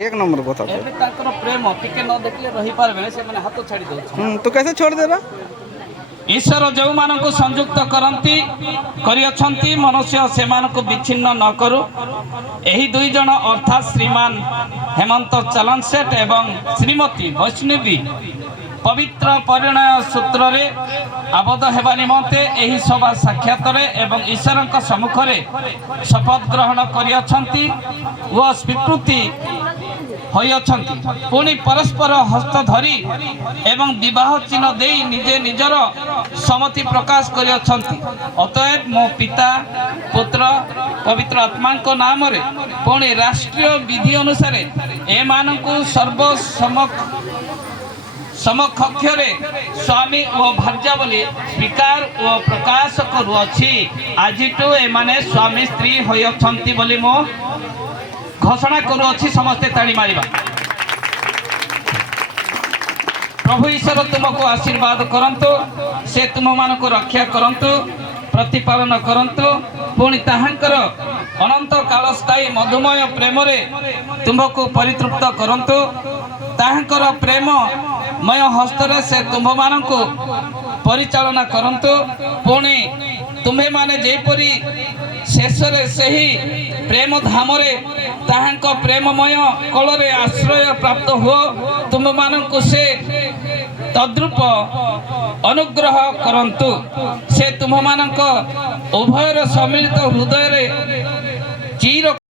एक नंबर बता एबे ताकर प्रेम टिके न देखले रही पारबे से माने हाथ छाड़ी दउ तो कैसे छोड़ देबा ईश्वर जो मानक संयुक्त करती करियछंती मनुष्य से मानक विच्छिन्न न करू एही दुई जन अर्थात श्रीमान हेमंत चलन सेठ एवं श्रीमती वैष्णवी पवित्र परिणय सूत्र रे आबद्ध हेबा निमंते एही सभा साक्षात रे एवं ईश्वर सम्मुख रे शपथ ग्रहण करियछंती व स्वीकृति होइछंती पुणी परस्पर हस्त धरी एवं विवाह चिन्ह दे निजे निजर सम्मति प्रकाश करियछंती अतएव मो पिता पुत्र पवित्र आत्मा नाम रे पुणी राष्ट्रीय विधि अनुसार ए मानकु सर्व समकक्षरे स्वामी व भार्या बोली स्वीकार व प्रकाश करुअछि आजिटु ए माने स्वामी स्त्री होइछंती बोली मो घोषणा करुअछि समस्ते ताली मारिबा प्रभु ईश्वर तुमको आशीर्वाद करंतु से तुम मानको रक्षा करंतु प्रतिपालन करंतु पुणी ताहांकर अनंत काल स्थायी मधुमय प्रेम रे तुमको परितृप्त करंतु ताहांकर प्रेममय हस्तरे से तुम मानको परिचालना करंतु पुणी तुम्हें माने जेपरी शेषरे सही प्रेम धामरे ताहांक प्रेममय कलरे आश्रय प्राप्त हो तुम माननको से तद्रूप अनुग्रह करंतु से तुम मानक उभयर सम्मिलित हृदय रे चिर